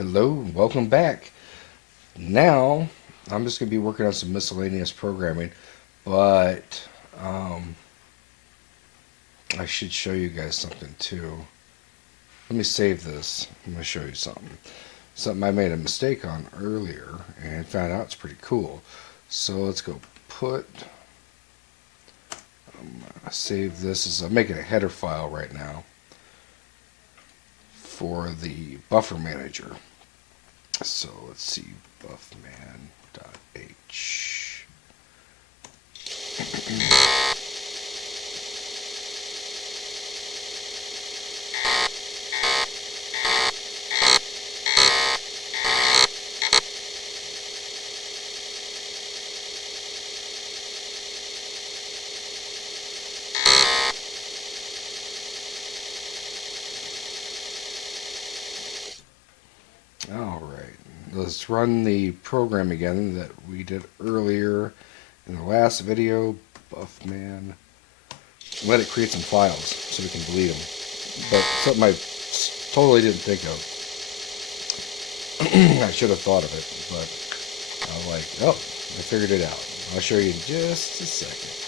Hello, welcome back. Now, I'm just going to be working on some miscellaneous programming, but um, I should show you guys something too. Let me save this. I'm going to show you something. Something I made a mistake on earlier and found out it's pretty cool. So let's go put, save this as I'm making a header file right now for the buffer manager. So let's see, buffman.h. All right, let's run the program again that we did earlier in the last video. Buffman. Let it create some files so we can delete them. But something I totally didn't think of. I should have thought of it, but I was like, oh, I figured it out. I'll show you in just a second.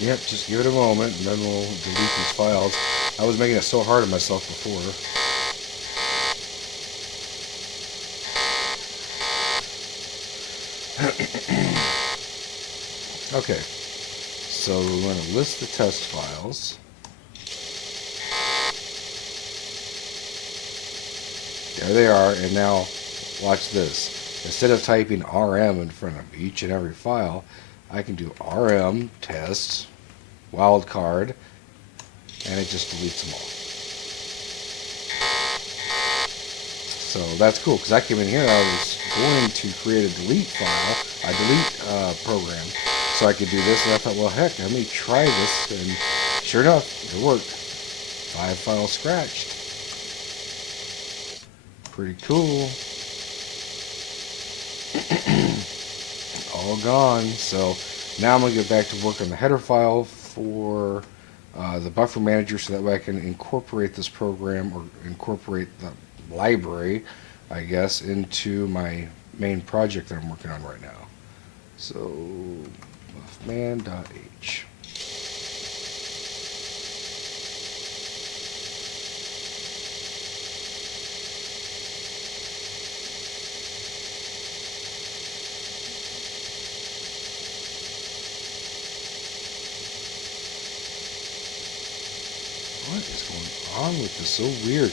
Yep, just give it a moment and then we'll delete these files. I was making it so hard on myself before. Okay, so we're going to list the test files. There they are, and now watch this. Instead of typing RM in front of each and every file, I can do RM test wildcard, and it just deletes them all. So that's cool, because I came in here, I was going to create a delete file, a delete program, so I could do this, and I thought, well, heck, let me try this, and sure enough, it worked. 5 files scratched. Pretty cool. All gone. So now I'm going to get back to work on the header file for the buffer manager, so that way I can incorporate this program, or incorporate the library, I guess, into my main project that I'm working on right now. So buffman.h. What is going on with this? So weird.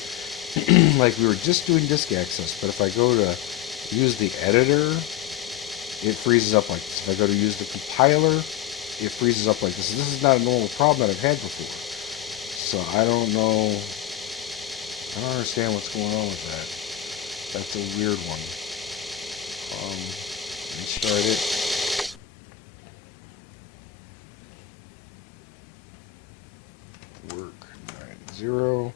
Like we were just doing disk access, but if I go to use the editor, it freezes up like this. If I go to use the compiler, it freezes up like this. This is not a normal problem that I've had before. So I don't know. I don't understand what's going on with that. That's a weird one. Restart it. Work 9.0.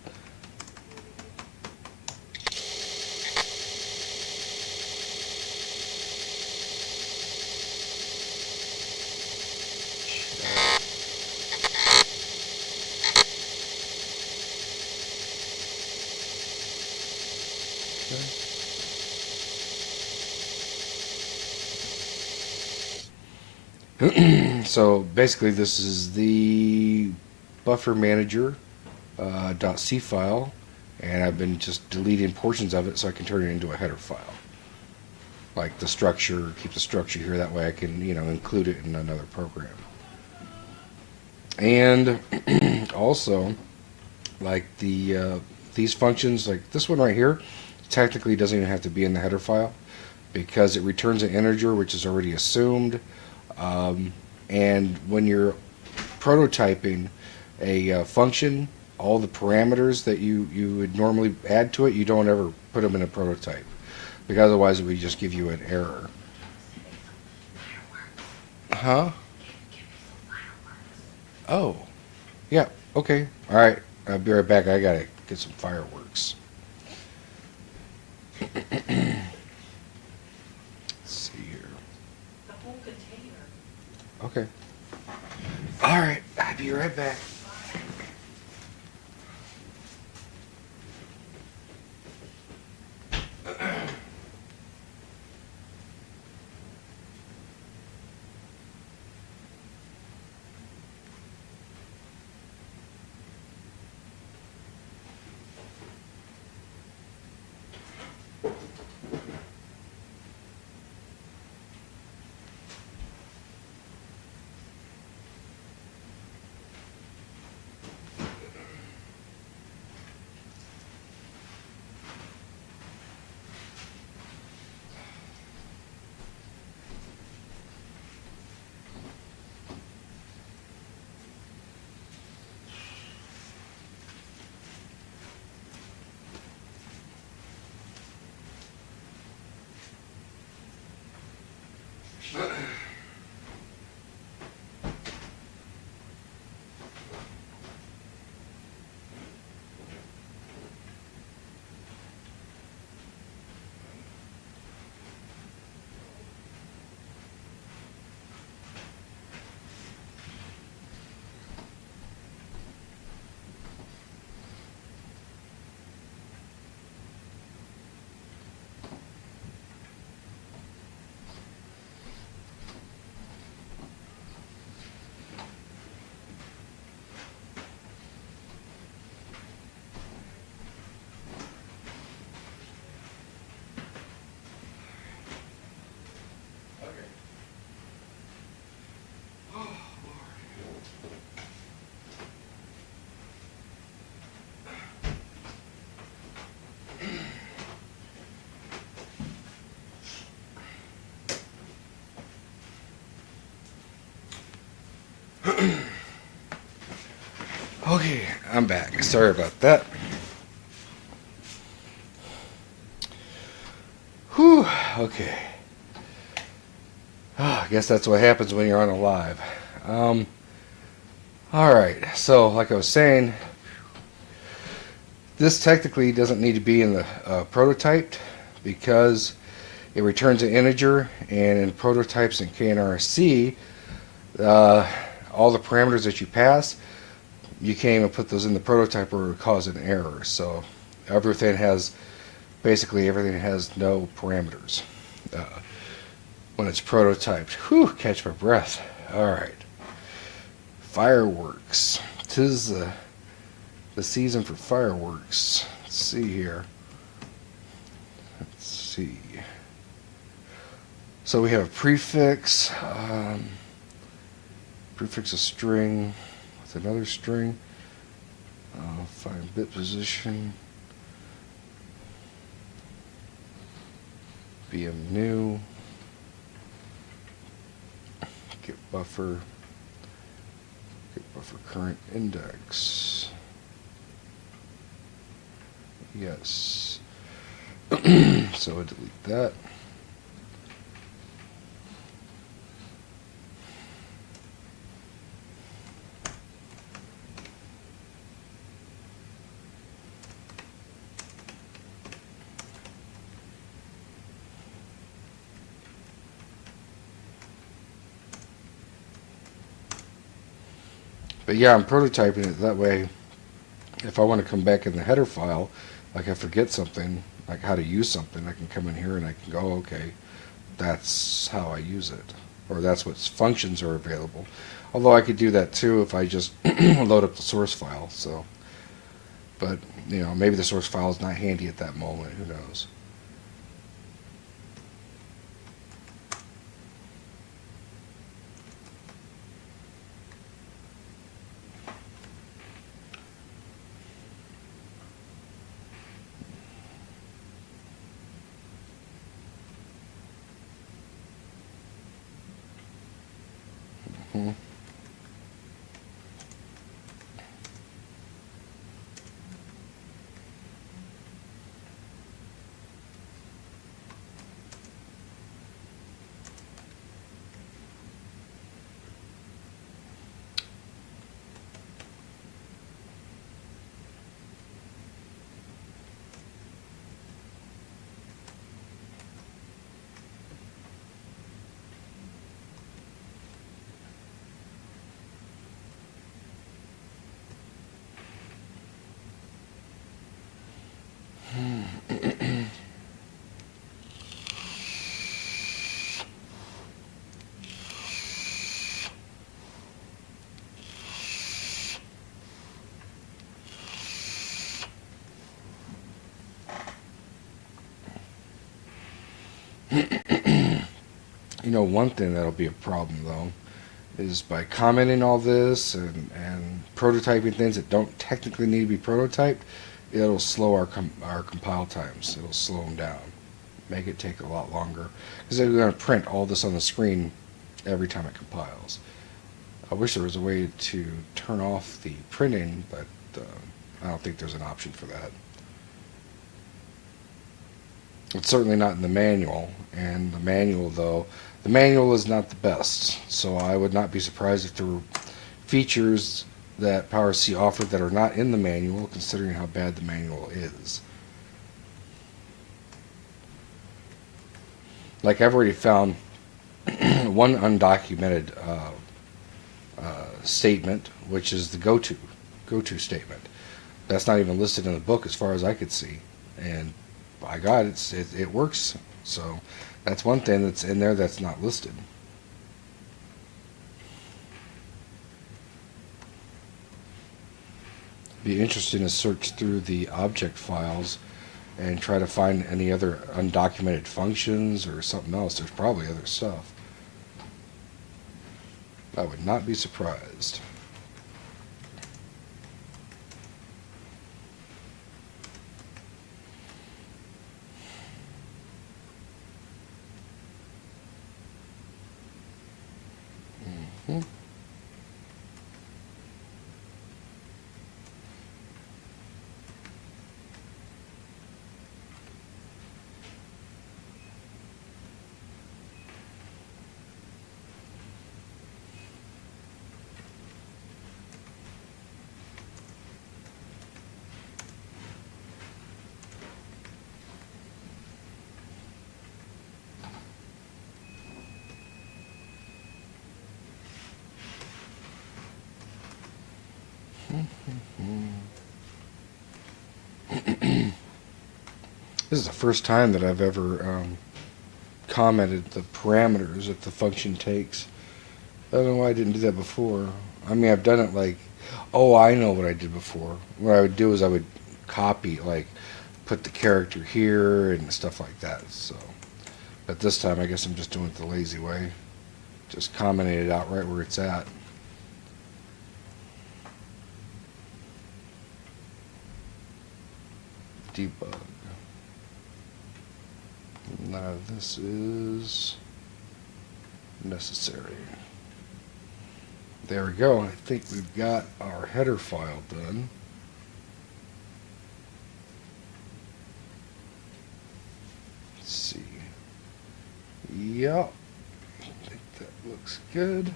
So basically this is the buffer manager .c file, and I've been just deleting portions of it so I can turn it into a header file, like the structure, keep the structure here, that way I can include it in another program. And also, like these functions, like this one right here, technically doesn't even have to be in the header file, because it returns an integer which is already assumed. And when you're prototyping a function, all the parameters that you would normally add to it, you don't ever put them in a prototype, because otherwise it would just give you an error. Huh? Oh, yeah, okay. All right, I'll be right back. I gotta get some fireworks. Let's see here. The whole container. Okay. All right, I'll be right back. Okay, I'm back. Sorry about that. Whew, okay. I guess that's what happens when you're on a live. Um, all right, so like I was saying, this technically doesn't need to be in the prototyped, because it returns an integer, and in prototypes in KNRC, all the parameters that you pass, you can't even put those in the prototype or it would cause an error. So basically everything has no parameters when it's prototyped. Whew, catch my breath. All right. Fireworks. 'Tis the season for fireworks. Let's see here. Let's see. So we have a prefix. Prefix a string with another string. Find bit position. VM new. Get buffer. Get buffer current index. Yes. So I delete that. But yeah, I'm prototyping it that way. If I want to come back in the header file, like I forget something, like how to use something, I can come in here and I can go, okay, that's how I use it, or that's what functions are available. Although I could do that too if I just load up the source file. So, but maybe the source file is not handy at that moment. Who knows? You know, one thing that'll be a problem though is by commenting all this and prototyping things that don't technically need to be prototyped, it'll slow our compile times. It'll slow them down, make it take a lot longer because they're going to print all this on the screen every time it compiles. I wish there was a way to turn off the printing, but I don't think there's an option for that. It's certainly not in the manual, and the manual, though, the manual is not the best, so I would not be surprised if there were features that PowerC offered that are not in the manual, considering how bad the manual is. Like I've already found one undocumented statement, which is the go-to statement. That's not even listed in the book as far as I could see, and by God, it works. So that's one thing that's in there that's not listed. Be interesting to search through the object files and try to find any other undocumented functions or something else. There's probably other stuff. I would not be surprised. Hmm. This is the first time that I've ever commented the parameters that the function takes. I don't know why I didn't do that before. I mean, I've done it like, oh, I know what I did before. What I would do is I would copy, like, put the character here and stuff like that. So, but this time I guess I'm just doing it the lazy way. Just commenting it out right where it's at. Debug. None of this is necessary. There we go. I think we've got our header file done. Let's see. Yep. I think that looks good.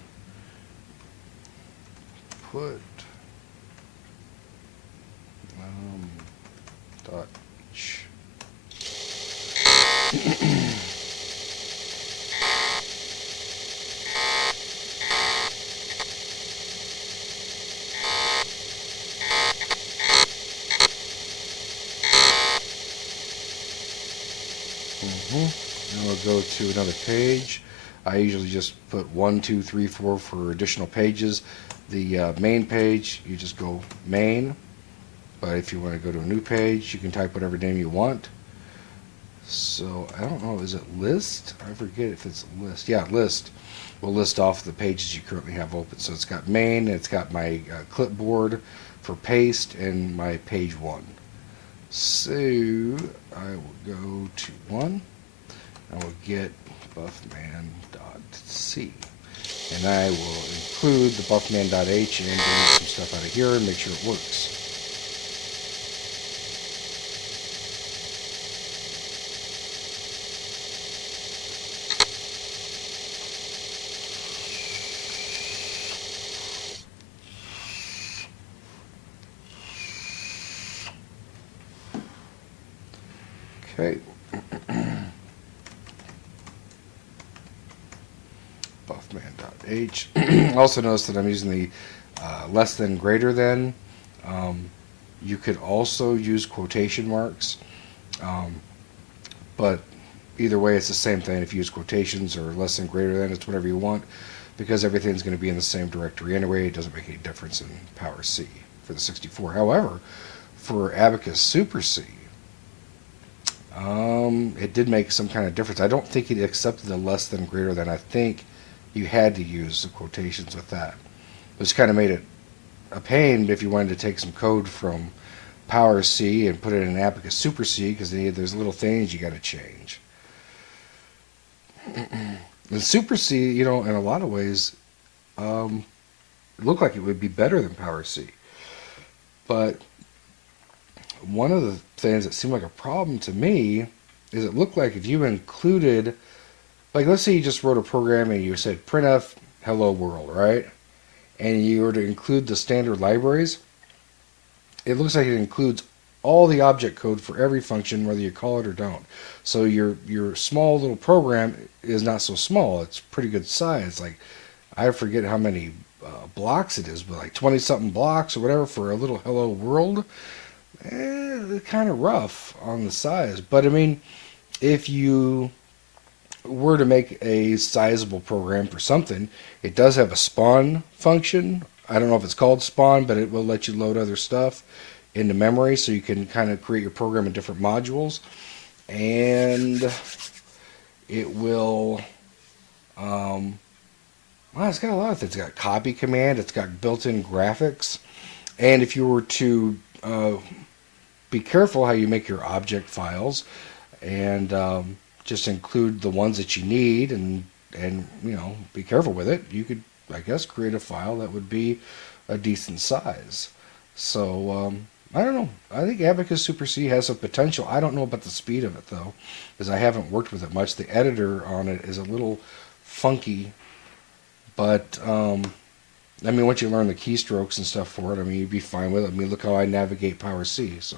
Put dot h. And we'll go to another page. I usually just put 1, 2, 3, 4 for additional pages. The main page, you just go main. But if you want to go to a new page, you can type whatever name you want. So, I don't know, is it list? I forget if it's list. Yeah, list. We'll list off the pages you currently have open. So it's got main, it's got my clipboard for paste, and my page 1. So, I will go to 1. I will get buffman.c. And I will include the buffman.h and delete some stuff out of here and make sure it works. Okay. Buffman.h. Also notice that I'm using the less than greater than. You could also use quotation marks, but either way it's the same thing. If you use quotations or less than greater than, it's whatever you want, because everything's going to be in the same directory anyway. It doesn't make any difference in Power C for the 64. However, for Abacus Super C, it did make some kind of difference. I don't think it accepted the less than greater than. I think you had to use the quotations with that, which kind of made it a pain if you wanted to take some code from Power C and put it in Abacus Super C, because there's little things you got to change. And Super C, in a lot of ways, it looked like it would be better than Power C. But one of the things that seemed like a problem to me is it looked like if you included, like let's say you just wrote a program and you said printf hello world, right? And you were to include the standard libraries, it looks like it includes all the object code for every function, whether you call it or don't. So your small little program is not so small. It's pretty good size. Like, I forget how many blocks it is, but like 20 something blocks or whatever for a little hello world. Kind of rough on the size. But I mean, if you were to make a sizable program for something, it does have a spawn function. I don't know if it's called spawn, but it will let you load other stuff into memory, so you can kind of create your program in different modules. And it will, well, it's got a lot of things. It's got copy command. It's got built-in graphics. And if you were to be careful how you make your object files, and just include the ones that you need, and be careful with it, you could, I guess, create a file that would be a decent size. So I don't know. I think Abacus Super C has some potential. I don't know about the speed of it though, because I haven't worked with it much. The editor on it is a little funky, but I mean, once you learn the keystrokes and stuff for it, I mean, you'd be fine with it. I mean, look how I navigate Power C, so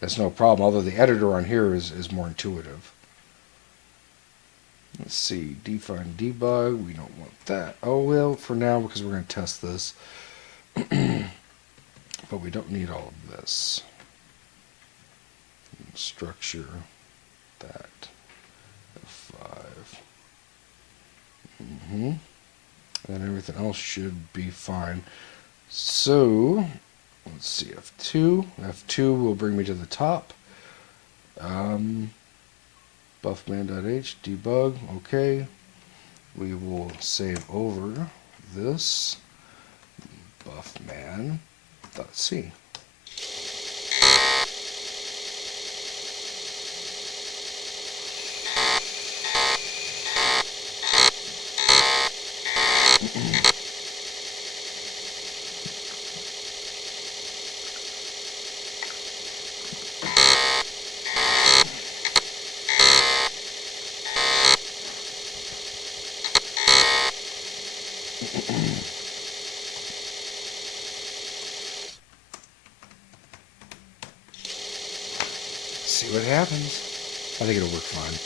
that's no problem. Although the editor on here is more intuitive. Let's see, define debug. We don't want that. Oh, well, for now, because we're going to test this. But we don't need all of this. Structure that. F5. And everything else should be fine. So, let's see, F2. F2 will bring me to the top. Buffman.h, debug, okay. We will save over this buffman.c. See what happens. I think it'll work fine.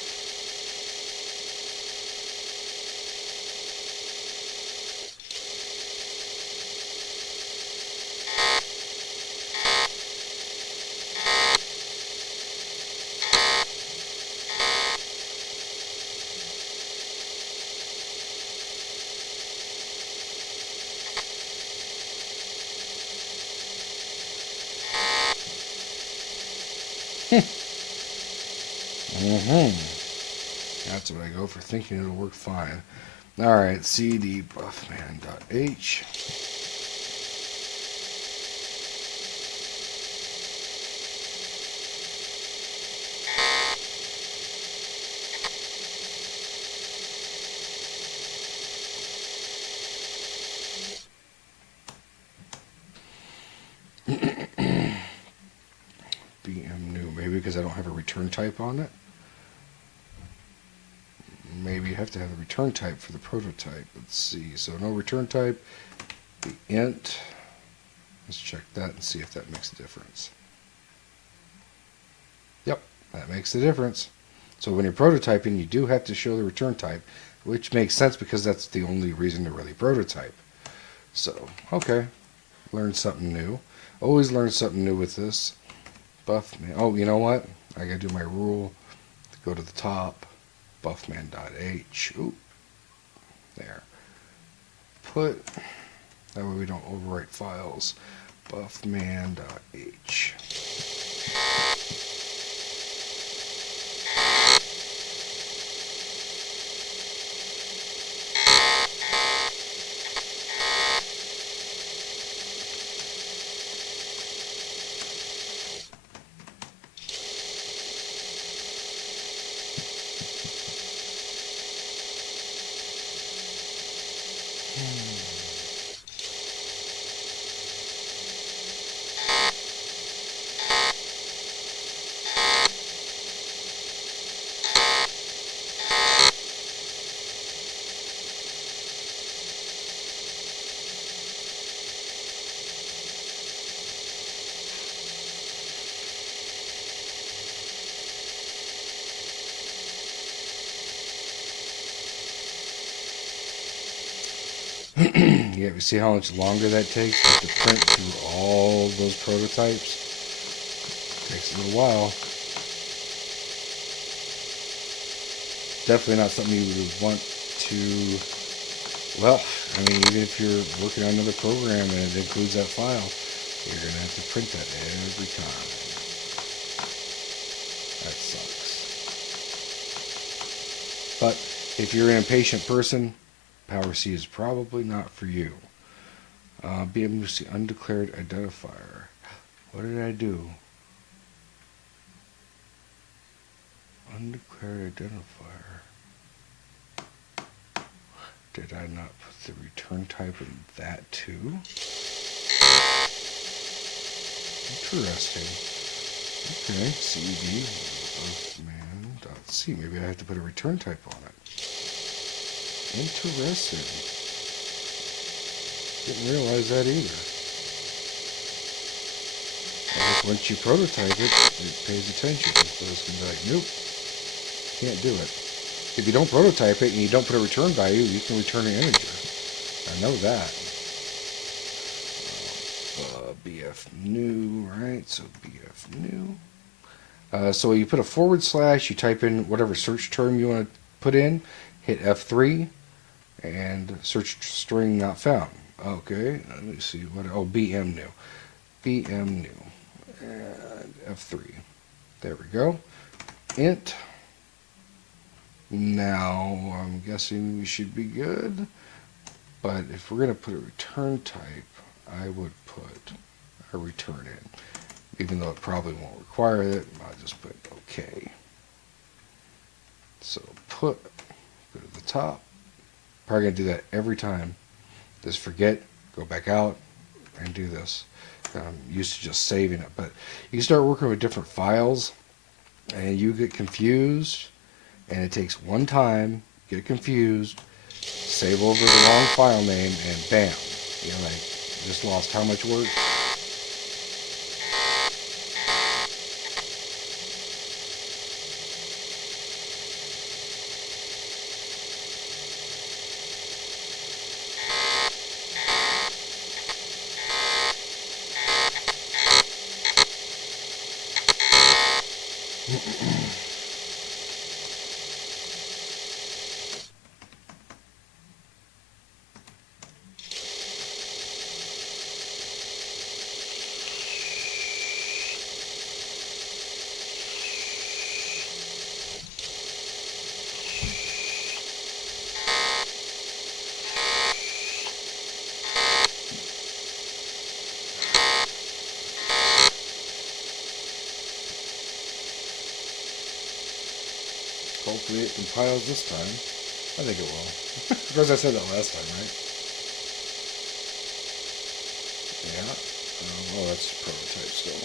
That's what I go for, thinking it'll work fine. Alright, cd buffman.h. return type on it. Maybe you have to have the return type for the prototype. Let's see. So no return type. The int. Let's check that and see if that makes a difference. Yep, that makes the difference. So when you're prototyping, you do have to show the return type, which makes sense because that's the only reason to really prototype. So, okay, learn something new. Always learn something new with this. Buffman. Oh, you know what? I gotta do my rule. Go to the top. Buffman.h. Ooh, there. Put. That way we don't overwrite files. Buffman.h. Yeah, you see how much longer that takes to print through all those prototypes? Takes a little while. Definitely not something you would want to. Well, I mean, even if you're working on another program and it includes that file, you're going to have to print that every time. That sucks. But if you're an impatient person, PowerC is probably not for you. BMC undeclared identifier. What did I do? Undeclared identifier. Did I not put the return type in that too? Interesting. Okay, cd man.c. Maybe I have to put a return type on it. Interesting. Didn't realize that either. I guess once you prototype it, it pays attention. So it's going to be like, nope, can't do it. If you don't prototype it and you don't put a return value, you can return an integer. I know that. BF new, right? So BF new. So you put a /, you type in whatever search term you want to put in, hit F3, and search string not found. Okay, let me see what. Oh, BM new, BM new, and F3. There we go. Int. Now I'm guessing we should be good. But if we're going to put a return type, I would put a return in. Even though it probably won't require it, I'll just put OK. So go to the top. Probably going to do that every time. Just forget, go back out, and do this. I'm used to just saving it. But you start working with different files, and you get confused, and it takes one time, get confused, save over the wrong file name, and bam. You're like, just lost how much work? Hopefully it compiles this time. I think it will. Of course I said that last time, right? Yeah. Oh, that's prototype still.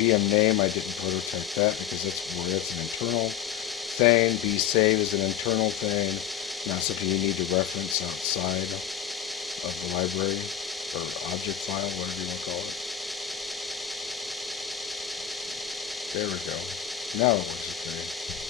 BM name, I didn't prototype that because that's an internal thing. bsave is an internal thing, not something you need to reference outside of the library or object file, whatever you want to call it. There we go. Now it works okay.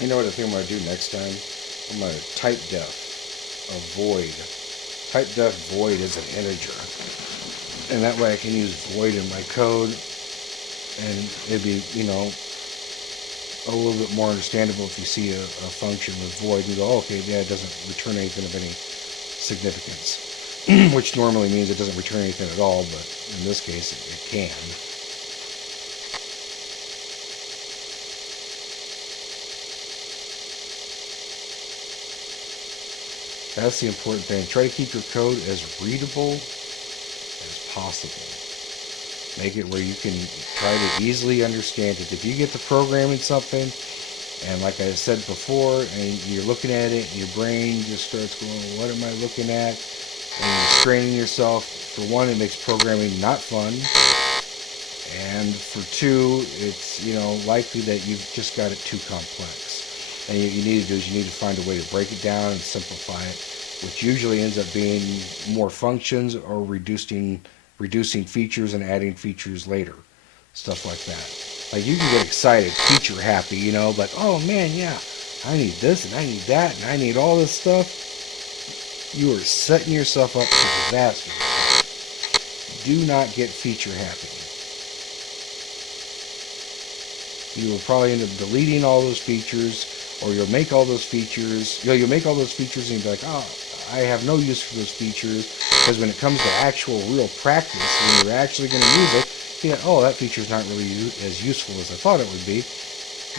You know what I think I'm going to do next time? I'm going to type def a void. Type def void as an integer. And that way I can use void in my code, and it'd be, a little bit more understandable if you see a function with void and go, oh, okay, yeah, it doesn't return anything of any significance. Which normally means it doesn't return anything at all, but in this case it can. That's the important thing. Try to keep your code as readable as possible. Make it where you can try to easily understand it. If you get to programming something, and like I said before, and you're looking at it, and your brain just starts going, what am I looking at? And you're straining yourself. For one, it makes programming not fun. And for two, it's likely that you've just got it too complex. And what you need to do is you need to find a way to break it down and simplify it, which usually ends up being more functions or reducing features and adding features later. Stuff like that. Like you can get excited, feature happy, but oh man, yeah, I need this and I need that and I need all this stuff. You are setting yourself up for disaster. Do not get feature happy. You will probably end up deleting all those features, or you'll make all those features. You'll make all those features and you'll be like, oh, I have no use for those features, because when it comes to actual real practice, when you're actually going to use it, you think, oh, that feature is not really as useful as I thought it would be,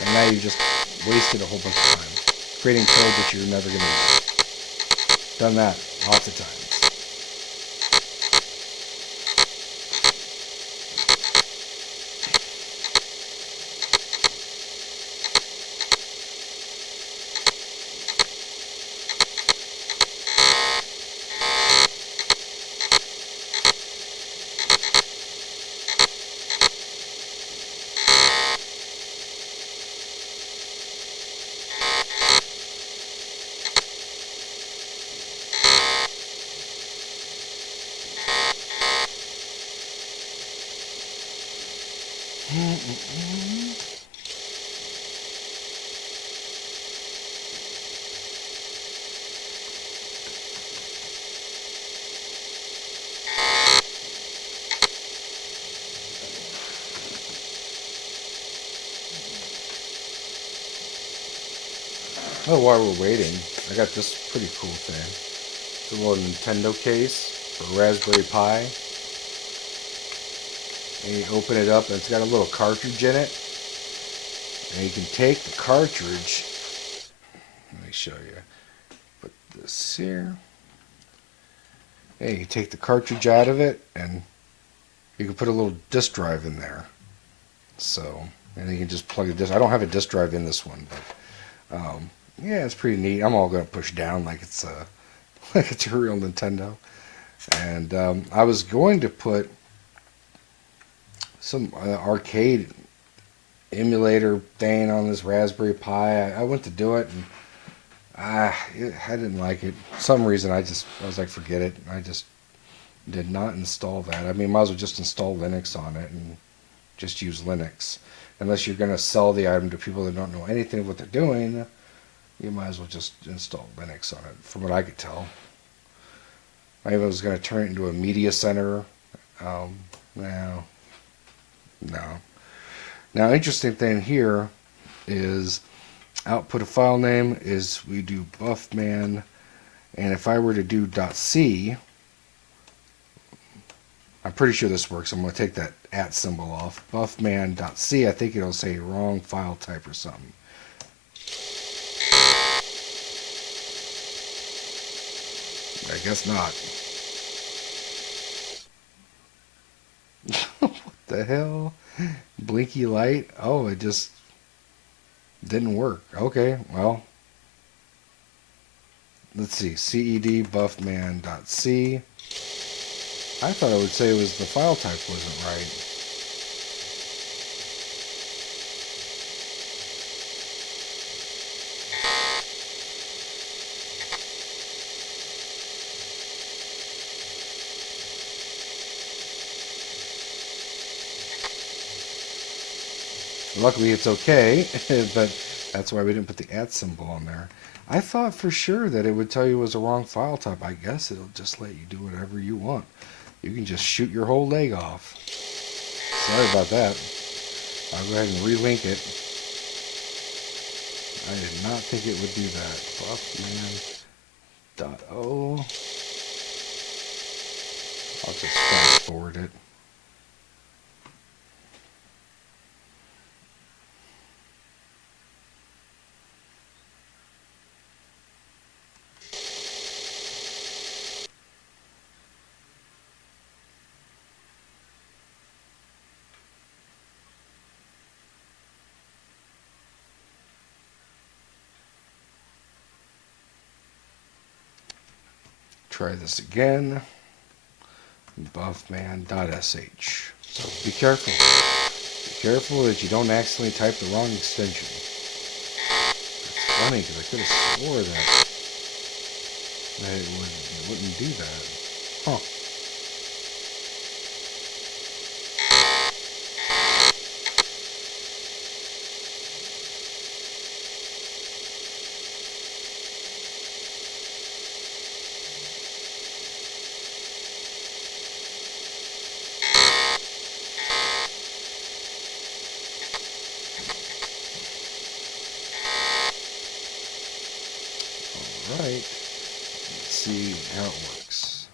and now you just wasted a whole bunch of time creating code that you're never going to use. Done that lots of times. Oh, while we're waiting, I got this pretty cool thing. It's a little Nintendo case for Raspberry Pi. And you open it up and it's got a little cartridge in it. And you can take the cartridge. Let me show you. Put this here. And you can take the cartridge out of it and you can put a little disk drive in there. So, and you can just plug a disk. I don't have a disk drive in this one, but yeah, it's pretty neat. I'm all going to push down like it's like it's a real Nintendo. And I was going to put some arcade emulator thing on this Raspberry Pi. I went to do it, and I didn't like it. For some reason, I was like, forget it. I just did not install that. I mean, might as well just install Linux on it and just use Linux. Unless you're going to sell the item to people that don't know anything of what they're doing, you might as well just install Linux on it, from what I could tell. I even was going to turn it into a media center. No. Now, interesting thing here is output a file name is we do buffman, and if I were to do .c, I'm pretty sure this works. I'm going to take that @ symbol off. Buffman.c, I think it'll say wrong file type or something. I guess not. What the hell? Blinky light? Oh, it just didn't work. Okay, well, let's see. CED buffman.c. I thought it would say it was the file type wasn't right. Luckily, it's okay, but that's why we didn't put the @ symbol on there. I thought for sure that it would tell you it was a wrong file type. I guess it'll just let you do whatever you want. You can just shoot your whole leg off. Sorry about that. I'll go ahead and relink it. I did not think it would do that. Buffman.O. I'll just fast forward it. Try this again. Buffman.sh. So be careful. Be careful that you don't accidentally type the wrong extension. It's funny because I could have swore that it wouldn't do that. Huh. Alright. Let's see how it works.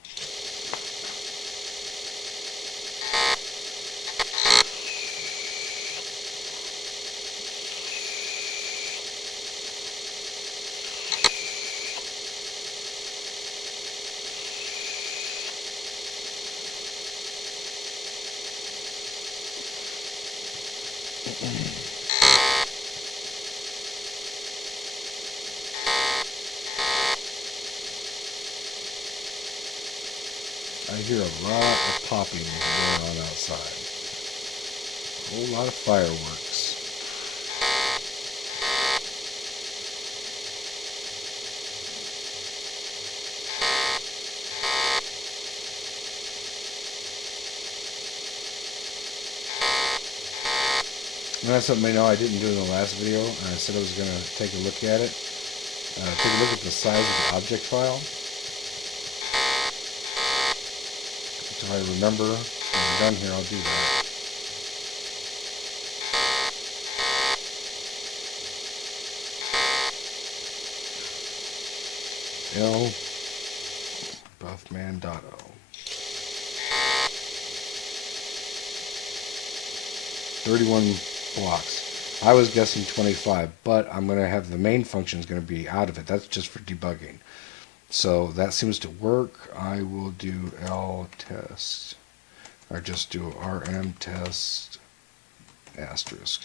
I hear a lot of popping going on outside. A whole lot of fireworks. And that's something I know I didn't do in the last video. I said I was going to take a look at it. Take a look at the size of the object file. Until I remember when I'm done here, I'll do that. L buffman.o. 31 blocks. I was guessing 25, but I'm going to have the main function is going to be out of it. That's just for debugging. So that seems to work. I will do L test, or just do RM test asterisk.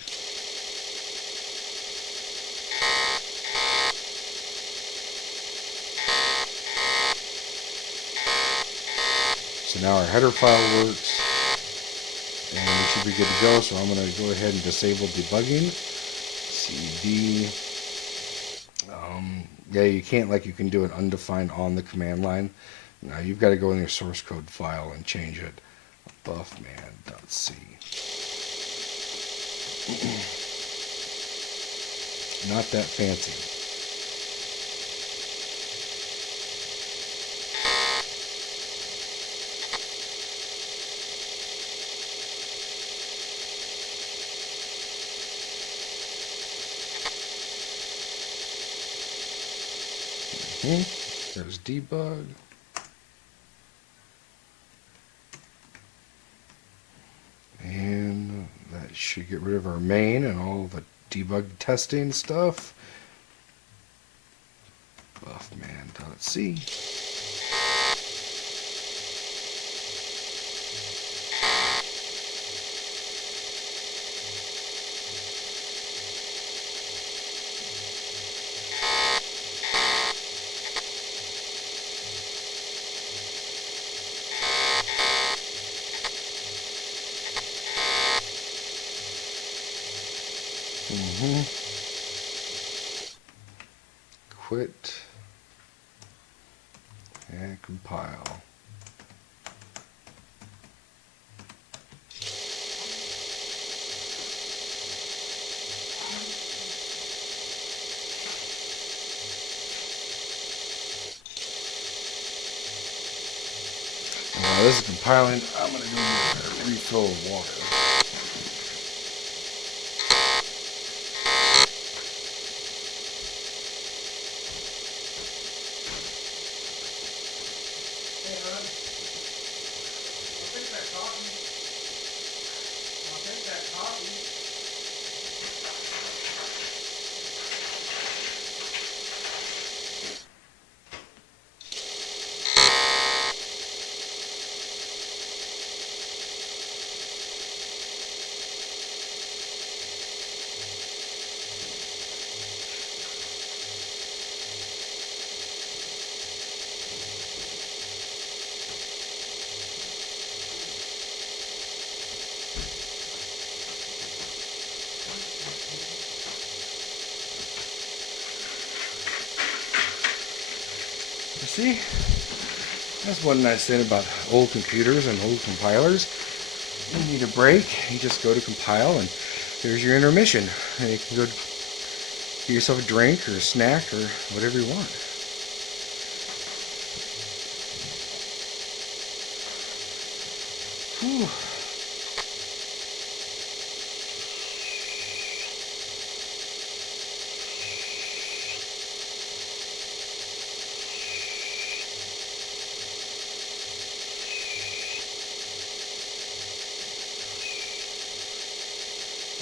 So now our header file works, and we should be good to go. So I'm going to go ahead and disable debugging. CD. Yeah, you can't, like you can do an undefined on the command line. Now you've got to go in your source code file and change it. Buffman.c. Not that fancy. There's debug. And that should get rid of our main and all the debug testing stuff. Buffman.c. Mm-hmm. Quit and compile. While this is compiling, I'm going to go get a refill of water. Hey, hon, I'll take that coffee. I'll take that coffee. You see, that's one nice thing about old computers and old compilers. You need a break, you just go to compile, and there's your intermission. And you can go get yourself a drink or a snack or whatever you want. Whew.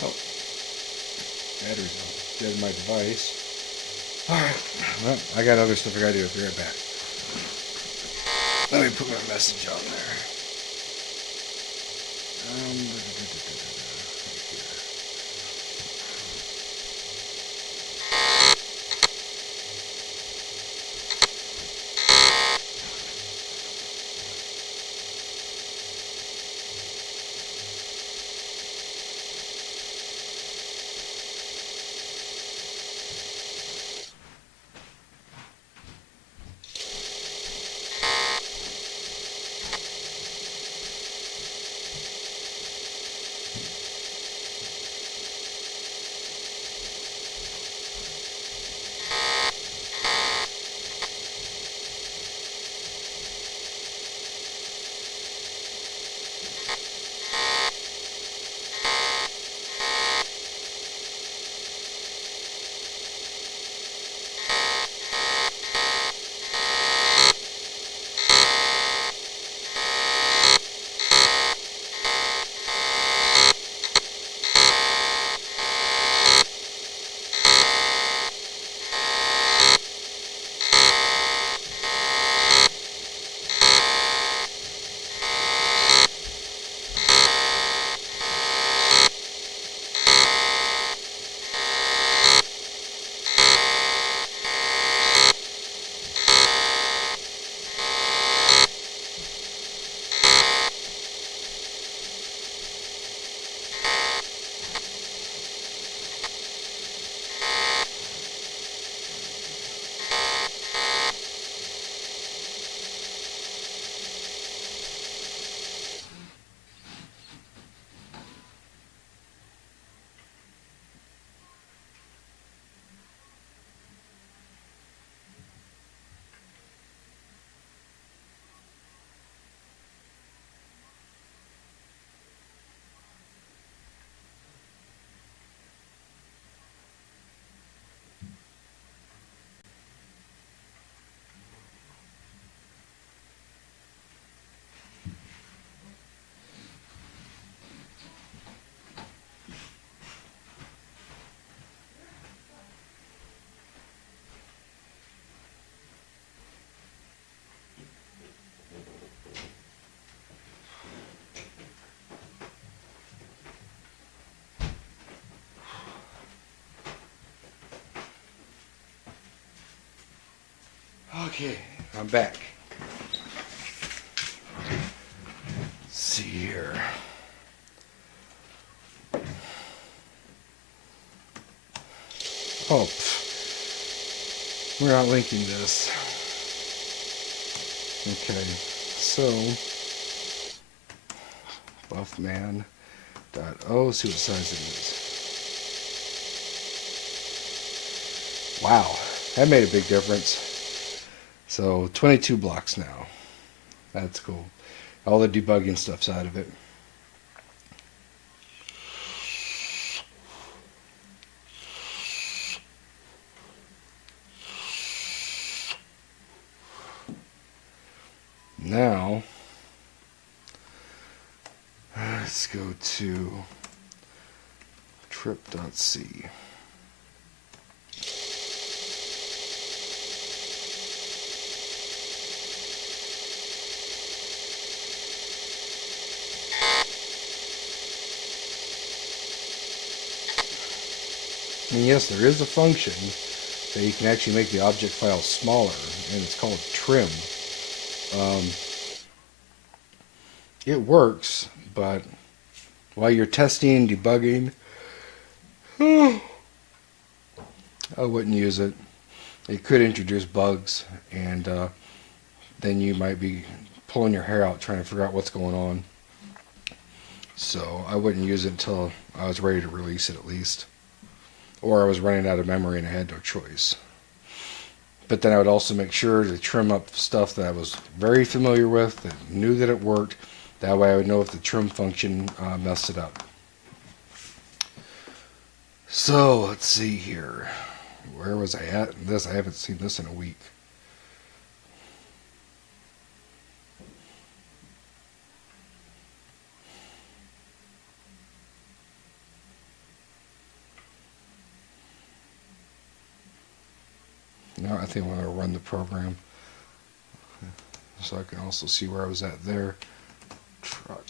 Oh, battery's dead in my device. Alright, well, I got other stuff I gotta do. I'll be right back. Let me put my message on there. Right here. Okay, I'm back. Let's see here. Oh, we're not linking this. Okay, so buffman.O, see what size it is. Wow, that made a big difference. So 22 blocks now. That's cool. All the debugging stuff's out of it. Now, let's go to trip.C. And yes, there is a function that you can actually make the object file smaller, and it's called trim. It works, but while you're testing and debugging, I wouldn't use it. It could introduce bugs, and then you might be pulling your hair out trying to figure out what's going on. So I wouldn't use it until I was ready to release it, at least. Or I was running out of memory and I had no choice. But then I would also make sure to trim up stuff that I was very familiar with, that knew that it worked. That way I would know if the trim function messed it up. So let's see here. Where was I at in this? I haven't seen this in a week. Now I think I'm going to run the program so I can also see where I was at there. Truck.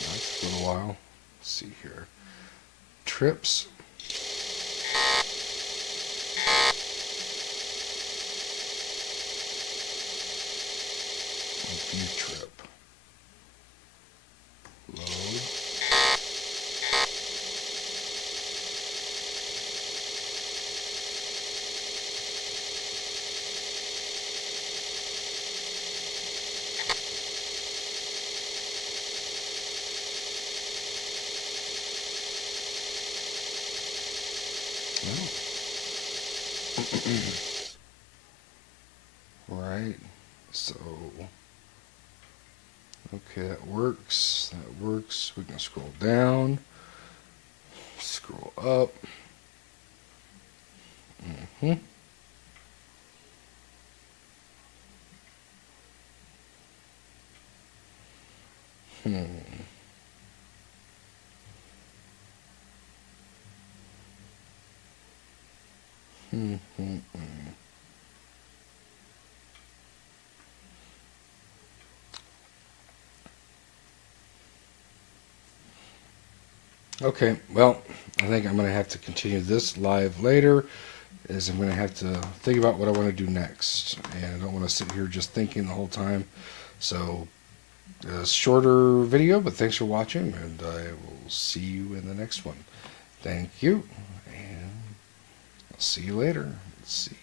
That took a little while. Let's see here. Trips. View trip. Load. Right. So, okay, that works. That works. We can scroll down, scroll up. Hmm. Hmm. Hmm. Hmm. Hmm. Okay, well, I think I'm going to have to continue this live later, as I'm going to have to think about what I want to do next. And I don't want to sit here just thinking the whole time. So, a shorter video, but thanks for watching, and I will see you in the next one. Thank you, and I'll see you later. Let's see.